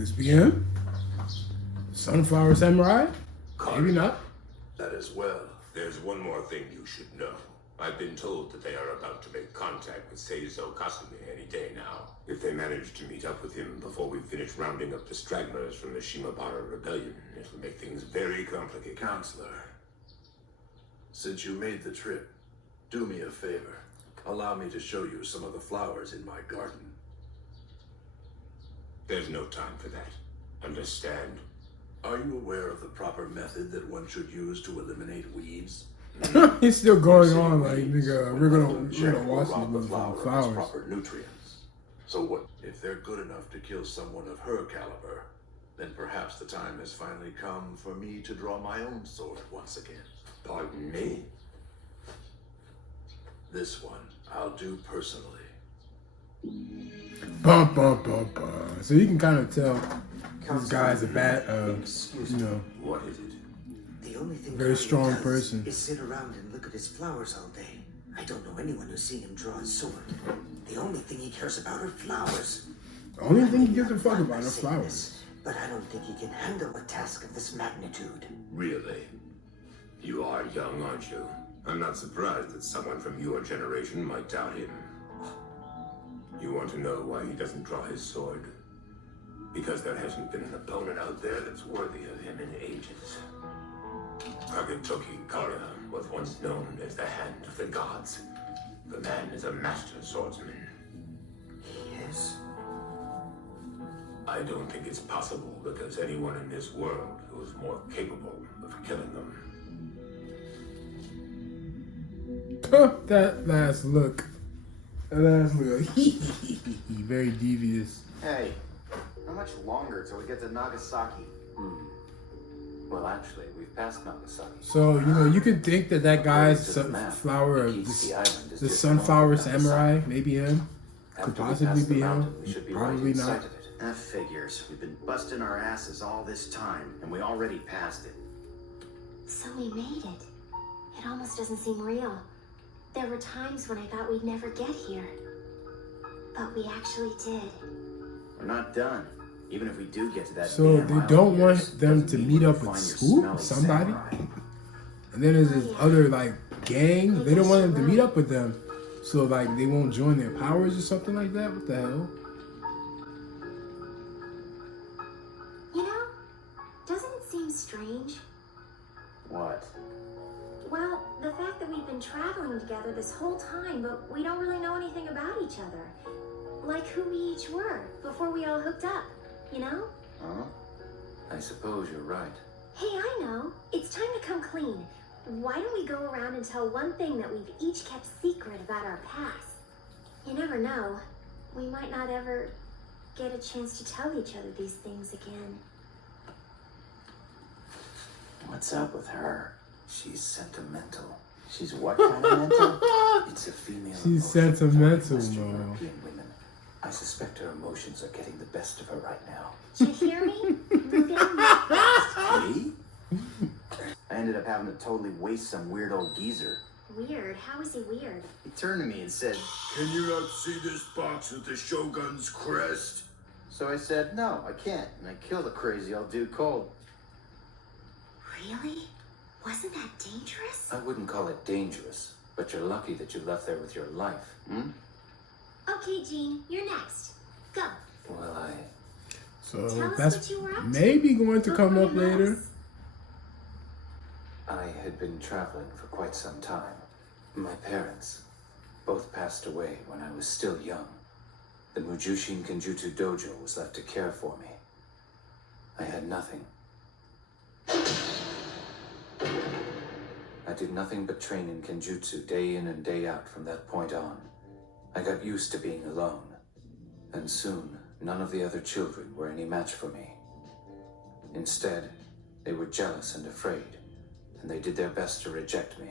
This be him? Sunflower Samurai? Maybe not. That as well. There's one more thing you should know. I've been told that they are about to make contact with Seizo Kasumi any day now. If they manage to meet up with him before we finish rounding up the stragglers from the Shimabara Rebellion, it'll make things very complicated. Counselor, since you made the trip, do me a favor. Allow me to show you some of the flowers in my garden. There's no time for that. Understand? Are you aware of the proper method that one should use to eliminate weeds? He's still going on like, nigga, we're gonna watch these flowers. Proper nutrients. So what if they're good enough to kill someone of her caliber? Then perhaps the time has finally come for me to draw my own sword once again. Pardon me? This one I'll do personally. Bum, bum, bum, bum. So you can kind of tell this guy's a bad, you know, What is it? The only thing very Kanye strong does person. is sit around and look at his flowers all day. I don't know anyone who's seen him draw a sword. The only thing he cares about are flowers. The only thing he gives a fuck about are flowers. But I don't think he can handle a task of this magnitude. Really? You are young, aren't you? I'm not surprised that someone from your generation might doubt him. You want to know why he doesn't draw his sword? Because there hasn't been an opponent out there that's worthy of him in ages. Kagetoki Kara was once known as the Hand of the Gods. The man is a master swordsman. He is? I don't think it's possible that there's anyone in this world who is more capable of killing them. That last look. That last look. Very devious. Hey, how much longer till we get to Nagasaki? Well, actually, we've passed Nagasaki. So, you know, you could think that that guy's sunflower, the sunflower samurai, maybe him. Could possibly be him. Probably not. That figures. We've been busting our asses all this time, and we already passed it. So we made it. It almost doesn't seem real. There were times when I thought we'd never get here. But we actually did. We're not done. Even if we do get to that So damn they island, don't want them doesn't to mean meet we're up gonna with find your Scoop, smelly somebody. samurai. And then there's this other like gang. They don't want them to meet up with them. So like they won't join their powers or something like that. What the hell? You know, doesn't it seem strange? What? Well, the fact that we've been traveling together this whole time, but we don't really know anything about each other. Like who we each were before we all hooked up, you know? Huh? I suppose you're right. Hey, I know. It's time to come clean. Why don't we go around and tell one thing that we've each kept secret about our past? You never know. We might not ever get a chance to tell each other these things again. What's up with her? She's sentimental. She's what kind of mental? It's a female. She's emotion sentimental, for Western man. European women. I suspect her emotions are getting the best of her right now. Did you hear me? We're getting that Me? I ended up having to totally waste some weird old geezer. weird. How is he weird? He turned to me and said, Can you not see this box with the Shogun's crest? so I said, no, I can't. And I killed the crazy old dude cold. Really? Wasn't that dangerous? I wouldn't call it dangerous, but you're lucky that you left there with your life. Okay, Jean, you're next. Go. Well, So Tell us that's what you were up to. maybe going to come Before up you know later. us. I had been traveling for quite some time. My parents both passed away when I was still young. The Mujushin Kenjutsu Dojo was left to care for me. I had nothing. I did nothing but train in Kenjutsu day in and day out from that point on. I got used to being alone, and soon none of the other children were any match for me. Instead, they were jealous and afraid, and they did their best to reject me.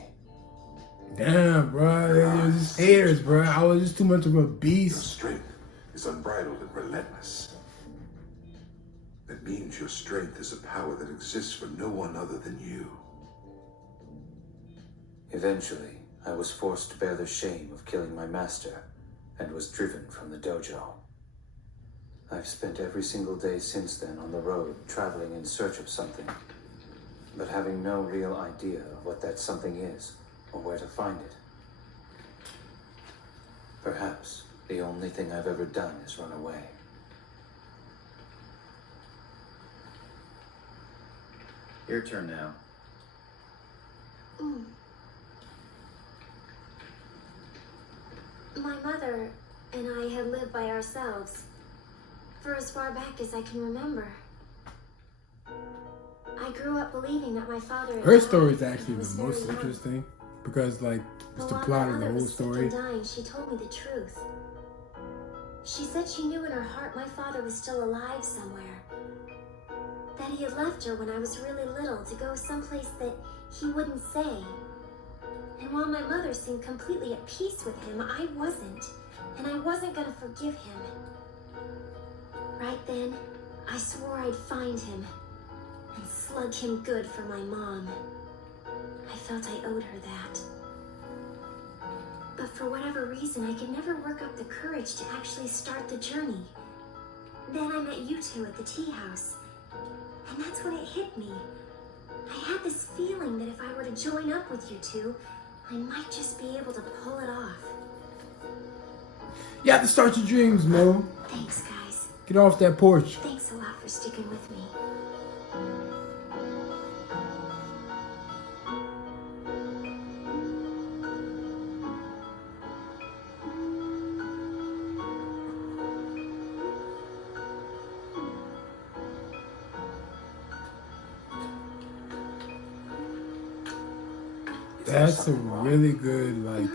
Damn, bro. They're just haters, bro. I was just too much of a Your beast. strength is unbridled and relentless. That means your strength is a power that exists for no one other than you. Eventually, I was forced to bear the shame of killing my master, and was driven from the dojo. I've spent every single day since then on the road, traveling in search of something, but having no real idea of what that something is, or where to find it. Perhaps the only thing I've ever done is run away. Your turn now. My mother and I had lived by ourselves for as far back as I can remember. I grew up believing that my father had Her died story is and actually was the most very young. interesting because, like, it's But the while plot my of the mother whole was sick story. and dying, she told me the truth. She said she knew in her heart my father was still alive somewhere. That he had left her when I was really little to go someplace that he wouldn't say. And while my mother seemed completely at peace with him, I wasn't. And I wasn't gonna forgive him. Right then, I swore I'd find him and slug him good for my mom. I felt I owed her that. But for whatever reason, I could never work up the courage to actually start the journey. Then I met you two at the tea house. And that's when it hit me. I had this feeling that if I were to join up with you two, I might just be able to pull it off. You have to start your dreams, Mo. Thanks, guys. Get off that porch. Thanks a lot for sticking with me. That's a really good, like,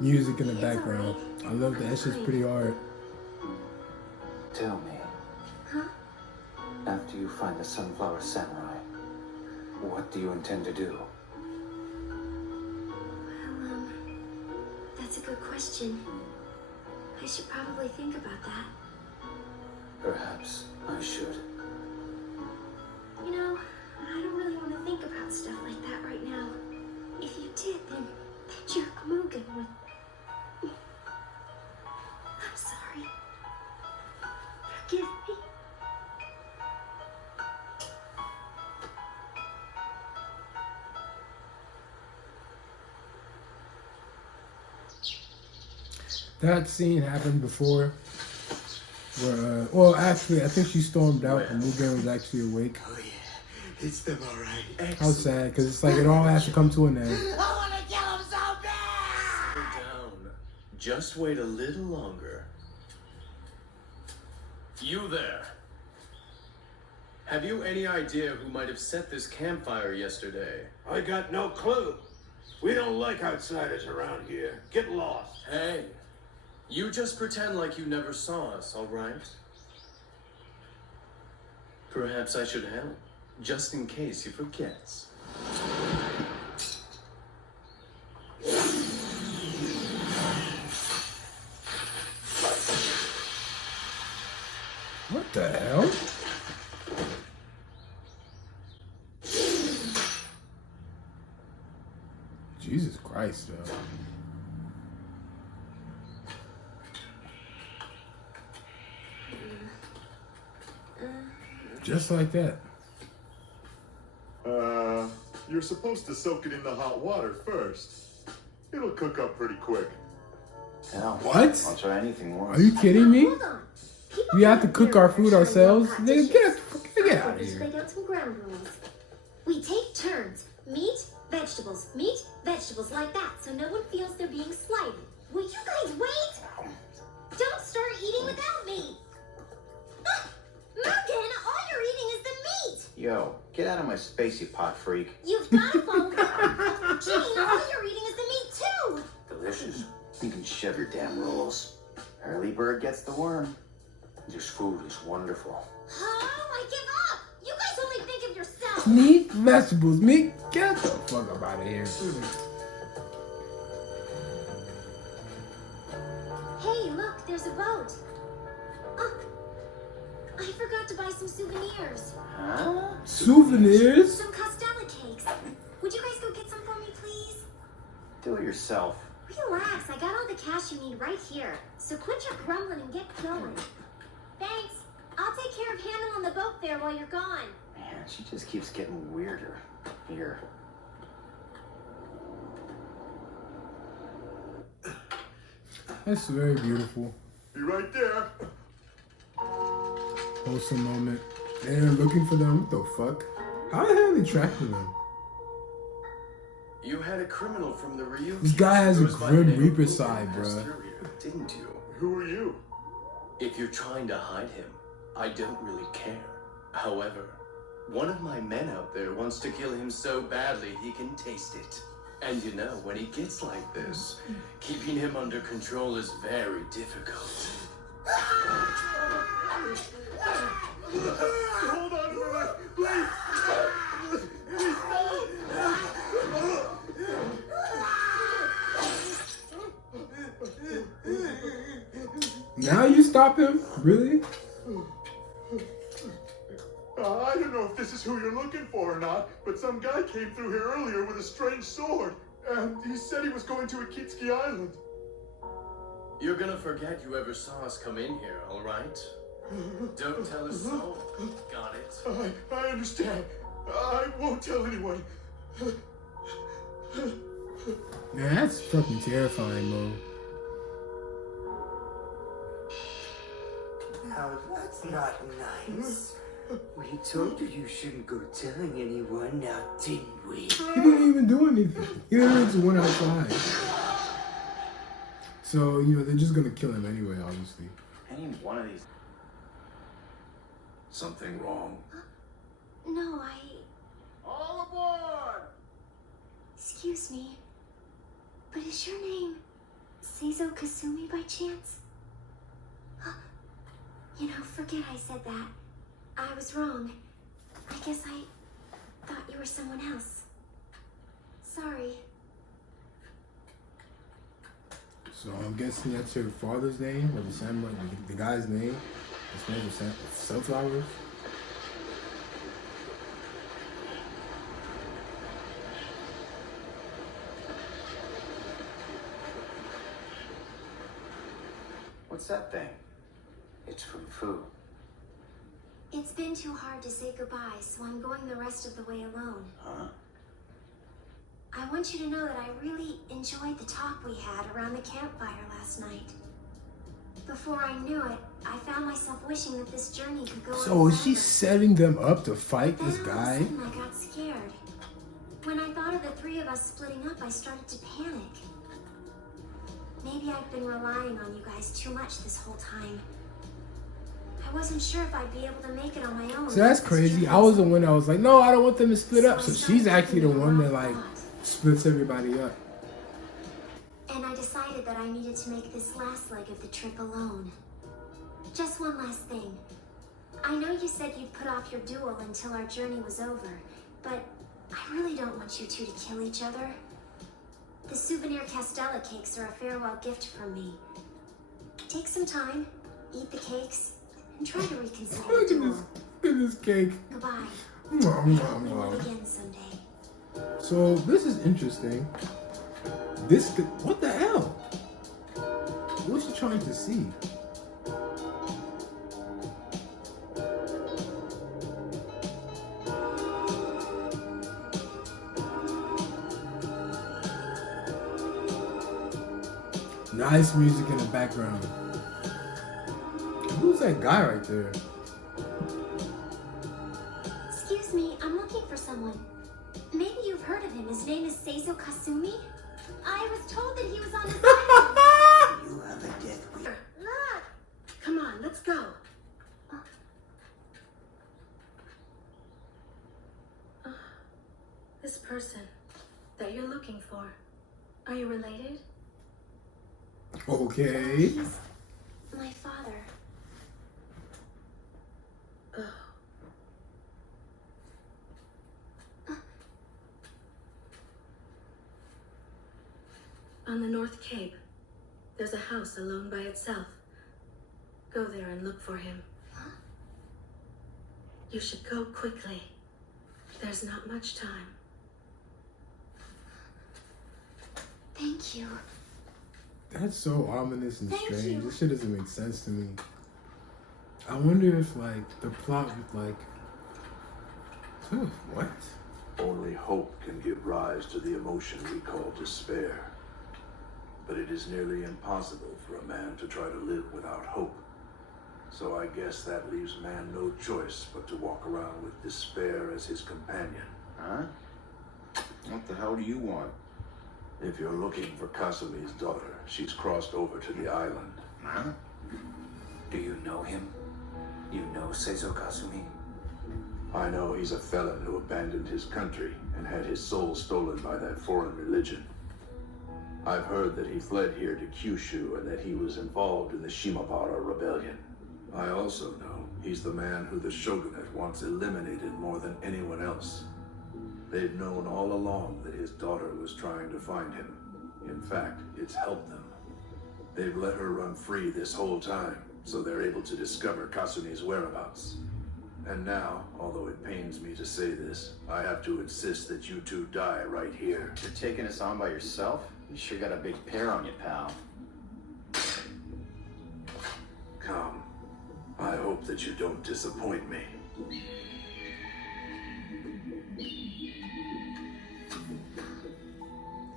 music in the background. I love that. That shit's pretty hard. Tell me, Huh? after you find the Sunflower Samurai, what do you intend to do? Well, that's a good question. I should probably think about that. Perhaps I should. You know, I don't really want to think about stuff like that right now. If you did, then jerk Mugen would... I'm sorry. Forgive me. That scene happened before. Where, well, actually, I think she stormed out and Mugen was actually awake. Oh yeah, it's them all right. How sad, because it's like it all has to come to an end. I want to kill him so bad! Slow down. Just wait a little longer. You there. Have you any idea who might have set this campfire yesterday? I got no clue. We don't like outsiders around here. Get lost. Hey, you just pretend like you never saw us, all right? Perhaps I should help, just in case he forgets. What the hell? Jesus Christ, though. Just like that. You're supposed to soak it in the hot water first. It'll cook up pretty quick. Hell, What? I'll try anything Are once. you kidding me? Hold on. People We have to don't cook care our when food I ourselves? try Nigga, dishes. get I'm out of going to here. lay down some ground rules. We take turns. Meat, vegetables, like that, so no one feels they're being slighted. Will you guys wait? Don't start eating without me. Ah, Mugen, all you're eating is the meat. Yo, get out of my space, you pot freak. You've got to follow along. Gene, all you're eating is the meat too. Delicious. You can shove your damn rules. Early bird gets the worm. This food is wonderful. Oh, I give up. You guys only think of yourself. Meat, vegetables, meat. Get the fuck up out of here. Hey, look, there's a boat. Oh, I forgot to buy some souvenirs. Huh? Souvenirs? Some Costella cakes. Would you guys go get some for me, please? Do it yourself. Relax, I got all the cash you need right here. So quit your grumbling and get going. Thanks. take care of handling the boat there while you're gone. Man, she just keeps getting weirder. Here. That's very beautiful. Be right there. Wholesome moment. And they're looking for them. What the fuck? How the hell are they tracking them? You had a criminal from the Ryu. This guy has a Goes by the grim name of Reaper Boomer side, passed bruh. through here, didn't you? Who are you? If you're trying to hide him, I don't really care. However, one of my men out there wants to kill him so badly he can taste it. And you know, when he gets like this, keeping him under control is very difficult. Hold on a minute, please. Now you stop him? Really? I don't know if this is who you're looking for or not, but some guy came through here earlier with a strange sword, and he said he was going to Akitsuki Island. You're gonna forget you ever saw us come in here, all right? Don't tell a soul. Got it? I understand. I won't tell anyone. Man, that's fucking terrifying, Mo. Now that's not nice. We told you shouldn't go telling anyone, now didn't we? He didn't even do anything. He literally just went outside. So, you know, they're just gonna kill him anyway, obviously. Any one of these. Something wrong? No, All aboard! Excuse me. But is your name Seizo Kasumi by chance? You know, forget I said that. I was wrong. I guess I thought you were someone else. Sorry. So I'm guessing that's your father's name, or the samurai, the guy's name. His name is Sunflowers. What's that thing? It's from Fu. It's been too hard to say goodbye, so I'm going the rest of the way alone. Huh? I want you to know that I really enjoyed the talk we had around the campfire last night. Before I knew it, I found myself wishing that this journey could go on So is she forever. setting them up to fight Then this all of a guy? sudden I got scared. When I thought of the three of us splitting up, I started to panic. Maybe I've been relying on you guys too much this whole time. I wasn't sure if I'd be able to make it on my own. So that's crazy. I was the one that was like, no, I don't want them to split up. So she's actually the one that like splits everybody up. And I decided that I needed to make this last leg of the trip alone. Just one last thing. I know you said you'd put off your duel until our journey was over, but I really don't want you two to kill each other. The souvenir Castella cakes are a farewell gift from me. Take some time, eat the cakes, and try to reconsider Look the at duel. this, look at this cake. Goodbye. Mwah, mwah, We will mwah. begin someday. So this is interesting. This could, what the hell? What's she trying to see? Nice music in the background. Who's that guy right there? Excuse me, I'm looking for someone. Maybe you've heard of him. His name is Seizo Kasumi. I was told that he was on this island. You have a death wish. Look! Come on, let's go. This person that you're looking for, are you related? Okay. He's my father. On the North Cape, there's a house alone by itself. Go there and look for him. Huh? You should go quickly. There's not much time. Thank you. That's so ominous and Thank strange. you. This shit doesn't make sense to me. I wonder if like the plot would like. What? Only hope can give rise to the emotion we call despair. But it is nearly impossible for a man to try to live without hope. So I guess that leaves man no choice but to walk around with despair as his companion. Huh? What the hell do you want? If you're looking for Kasumi's daughter, she's crossed over to the island. Huh? Do you know him? You know Seizo Kasumi? I know he's a felon who abandoned his country and had his soul stolen by that foreign religion. I've heard that he fled here to Kyushu and that he was involved in the Shimabara rebellion. I also know he's the man who the shogunate wants eliminated more than anyone else. They've known all along that his daughter was trying to find him. In fact, it's helped them. They've let her run free this whole time, so they're able to discover Kasumi's whereabouts. And now, although it pains me to say this, I have to insist that you two die right here. You're taking us on by yourself? You sure got a big pair on you, pal. Come. I hope that you don't disappoint me.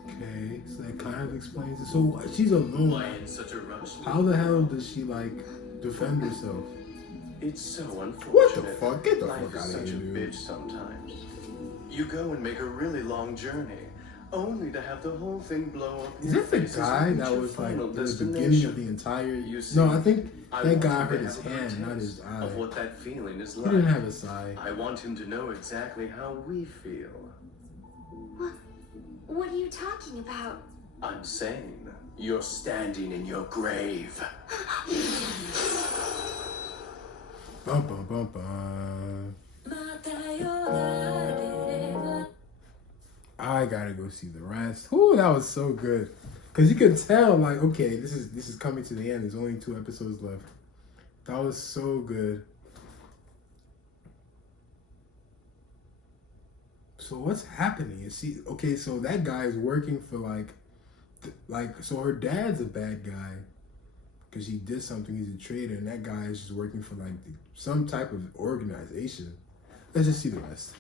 Okay, so that kind of explains it. So she's alone. Why in such a rush? How the hell does she like defend herself? It's so unfortunate. What the fuck? Get the Life fuck is out of such here, a dude. bitch sometimes. You go and make a really long journey, only to have the whole thing blow up. Is that the guy that was like in the beginning of the entire? No, I think that guy hurt his hand, not his eye. Of what that feeling is He like. didn't have a side. I want him to know exactly how we feel. What are you talking about? I'm saying you're standing in your grave. Bum bum bum bum. I gotta go see the rest. Ooh, that was so good. Cause you could tell, like, okay, this is coming to the end. There's only 2 episodes left. That was so good. So what's happening? Is she okay? So that guy is working for so her dad's a bad guy because he did something. He's a traitor, and that guy is just working for like some type of organization. Let's just see the rest.